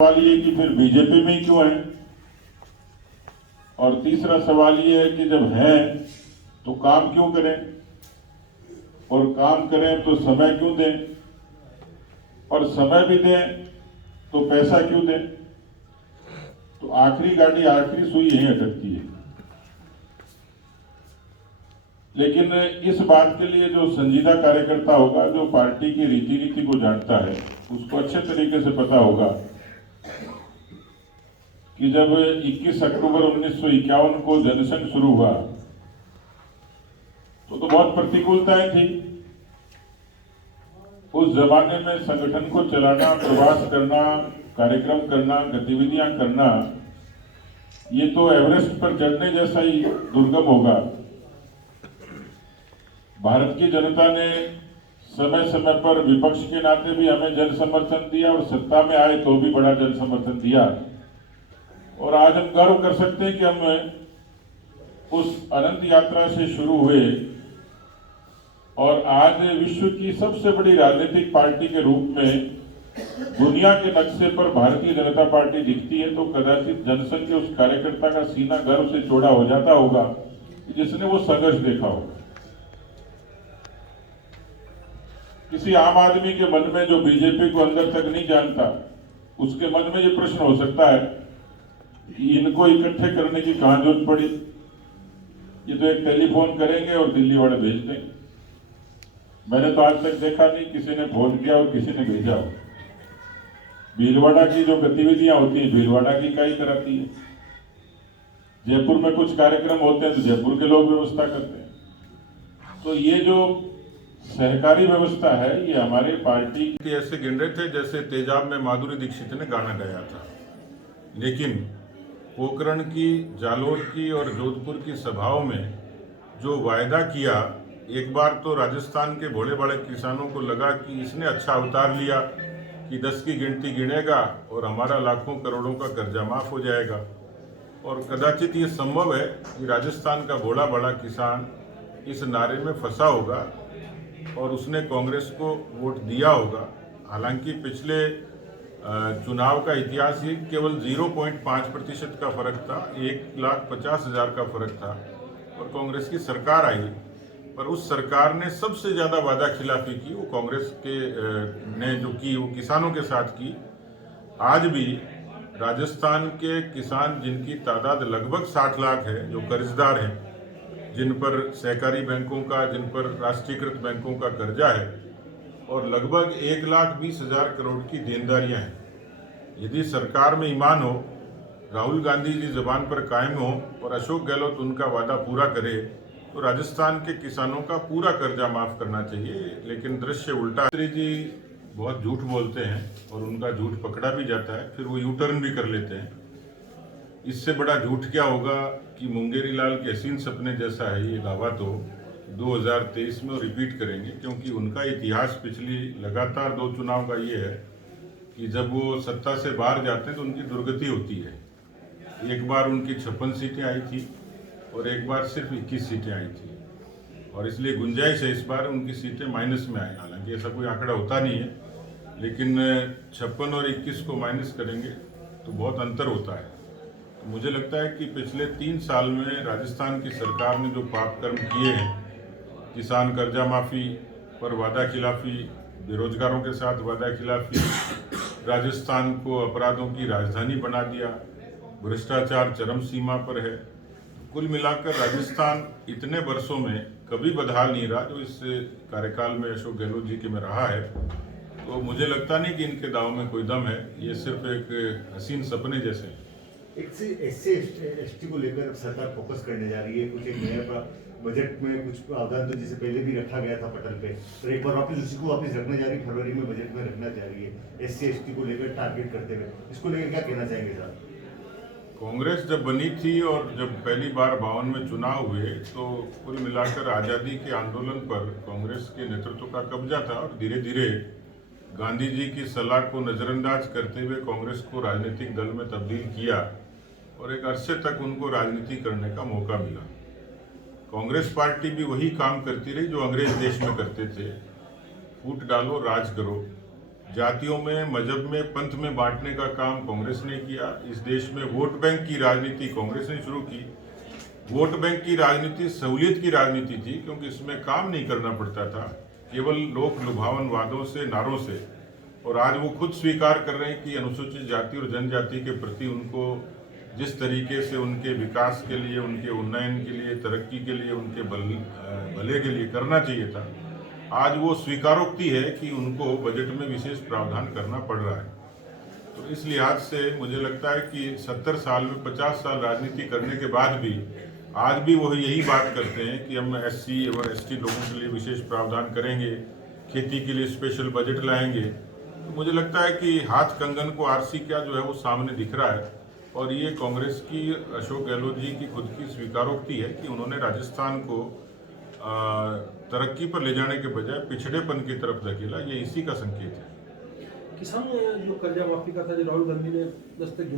सवाल ये कि फिर बीजेपी में ही क्यों है। और तीसरा सवाल ये है कि जब है तो काम क्यों करें, और काम करें तो समय क्यों दें, और समय भी दें तो पैसा क्यों दें। तो आखिरी गाड़ी, आखिरी सुई यहीं अटकती है। लेकिन इस बात के लिए जो संजीदा कार्यकर्ता होगा, जो पार्टी की रीति नीति को जानता है, उसको अच्छे तरीके से पता होगा कि जब 21 अक्टूबर 1951 को जनसंघ शुरू हुआ तो बहुत प्रतिकूलताएं थी। उस जमाने में संगठन को चलाना, प्रवास करना, कार्यक्रम करना, गतिविधियां करना, ये तो एवरेस्ट पर चढ़ने जैसा ही दुर्गम होगा। भारत की जनता ने समय समय पर विपक्ष के नाते भी हमें जन समर्थन दिया और सत्ता में आए तो भी बड़ा जन समर्थन दिया। और आज हम गर्व कर सकते हैं कि हम उस अनंत यात्रा से शुरू हुए और आज विश्व की सबसे बड़ी राजनीतिक पार्टी के रूप में दुनिया के नक्शे पर भारतीय जनता पार्टी दिखती है, तो कदाचित जनसंघ के उस कार्यकर्ता का सीना गर्व से चौड़ा हो जाता होगा जिसने वो संघर्ष देखा होगा। किसी आम आदमी के मन में जो बीजेपी को अंदर तक नहीं जानता, उसके मन में ये प्रश्न हो सकता है कि इनको इकट्ठे करने की कहां जरूरत पड़ी। ये तो एक टेलीफोन करेंगे और दिल्ली वाले भेज देंगे। मैंने तो आज तक देखा नहीं किसी ने फोन किया और किसी ने भेजा हो। भीलवाड़ा की जो गतिविधियां होती हैं, भीलवाड़ा की इकाई कराती है। जयपुर में कुछ कार्यक्रम होते हैं तो जयपुर के लोग व्यवस्था करते हैं। तो ये जो सहकारी व्यवस्था है, ये हमारे पार्टी के ऐसे गिन रहे थे जैसे तेजाब में माधुरी दीक्षित ने गाना गाया था। लेकिन पोखरण की, जालोर की और जोधपुर की सभाओं में जो वायदा किया, एक बार तो राजस्थान के भोले बड़े किसानों को लगा कि इसने अच्छा अवतार लिया कि 10 की गिनती गिनेगा और हमारा लाखों करोड़ों का कर्जा माफ हो जाएगा। और कदाचित ये संभव है कि राजस्थान का भोला बड़ा किसान इस नारे में फंसा होगा और उसने कांग्रेस को वोट दिया होगा। हालांकि पिछले चुनाव का इतिहास ही केवल 0.5% का फर्क था, 1,50,000 का फर्क था और कांग्रेस की सरकार आई। पर उस सरकार ने सबसे ज्यादा वादा खिलाफी की वो कांग्रेस के ने जो की वो किसानों के साथ की। आज भी राजस्थान के किसान, जिनकी तादाद लगभग 60 लाख है, जो कर्जदार हैं, जिन पर सहकारी बैंकों का, जिन पर राष्ट्रीयकृत बैंकों का कर्जा है और लगभग 1,20,000 करोड़ की देनदारियां हैं। यदि सरकार में ईमान हो, राहुल गांधी जी जुबान पर कायम हो और अशोक गहलोत उनका वादा पूरा करे, तो राजस्थान के किसानों का पूरा कर्जा माफ करना चाहिए। लेकिन दृश्य उल्टा। जी बहुत झूठ बोलते हैं और उनका झूठ पकड़ा भी जाता है, फिर वो यू टर्न भी कर लेते हैं। इससे बड़ा झूठ क्या होगा कि मुंगेरी लाल के हसीन सपने जैसा है ये दावा तो 2023 में रिपीट करेंगे, क्योंकि उनका इतिहास पिछली लगातार 2 चुनाव का ये है कि जब वो सत्ता से बाहर जाते हैं तो उनकी दुर्गति होती है। एक बार उनकी 56 सीटें आई थी और एक बार सिर्फ 21 सीटें आई थी और इसलिए गुंजाइश है इस बार उनकी सीटें माइनस में आए। हालांकि ऐसा कोई आंकड़ा होता नहीं है, लेकिन 56 और 21 को माइनस करेंगे तो बहुत अंतर होता है। तो मुझे लगता है कि पिछले 3 साल में राजस्थान की सरकार ने जो पाप कर्म किए हैं, किसान कर्जा माफी पर वादा खिलाफी, बेरोजगारों के साथ वादा खिलाफी, राजस्थान को अपराधों की राजधानी बना दिया, भ्रष्टाचार चरम सीमा पर है। कुल मिलाकर राजस्थान इतने वर्षों में कभी बदहाल नहीं रहा जो इस कार्यकाल में अशोक गहलोत जी के में रहा है। तो मुझे लगता नहीं कि इनके दाव में कोई दम है, ये सिर्फ एक हसीन सपने जैसे हैं। SC/ST को लेकर सरकार फोकस करने जा रही है। कुछ एक नया बजट में कुछ प्रावधान तो जिसे पहले भी रखा गया था पटल पे, तो एक बार वापस उसी को वापस रखने जा रही है, फरवरी में बजट में रखना चाह रही है SC/ST को लेकर टारगेट करते हुए। इसको लेकर क्या कहना चाहेंगे सर? कांग्रेस जब बनी थी और जब पहली बार 52 में चुनाव हुए तो कुल मिलाकर आज़ादी के आंदोलन पर कांग्रेस के नेतृत्व का कब्जा था और धीरे धीरे गांधी जी की सलाह को नज़रअंदाज करते हुए कांग्रेस को राजनीतिक दल में तब्दील किया और एक अरसे तक उनको राजनीति करने का मौका मिला। कांग्रेस पार्टी भी वही काम करती रही जो अंग्रेज देश में करते थे, फूट डालो राज करो। जातियों में, मजहब में, पंथ में बांटने का काम कांग्रेस ने किया। इस देश में वोट बैंक की राजनीति कांग्रेस ने शुरू की। वोट बैंक की राजनीति सहूलियत की राजनीति थी, क्योंकि इसमें काम नहीं करना पड़ता था, केवल लोक लुभावन वादों से, नारों से। और आज वो खुद स्वीकार कर रहे हैं कि अनुसूचित जाति और जनजाति के प्रति उनको जिस तरीके से उनके विकास के लिए, उनके उन्नयन के लिए, तरक्की के लिए, उनके भले के लिए करना चाहिए था, आज वो स्वीकारोक्ति है कि उनको बजट में विशेष प्रावधान करना पड़ रहा है। तो इस लिहाज से मुझे लगता है कि 70 साल में 50 साल राजनीति करने के बाद भी आज भी वो यही बात करते हैं कि हम SC और ST लोगों के लिए विशेष प्रावधान करेंगे, खेती के लिए स्पेशल बजट लाएंगे। तो मुझे लगता है कि हाथ कंगन को आरसी क्या जो है वो सामने दिख रहा है। और ये कांग्रेस की, अशोक गहलोत जी की खुद की स्वीकारोक्ति है कि उन्होंने राजस्थान को तरक्की पर ले जाने के बजाय पिछड़ेपन की तरफ धकेला। ये इसी का संकेत है। किसान जो कर्जा माफी का था, जो राहुल गांधी ने दस्तक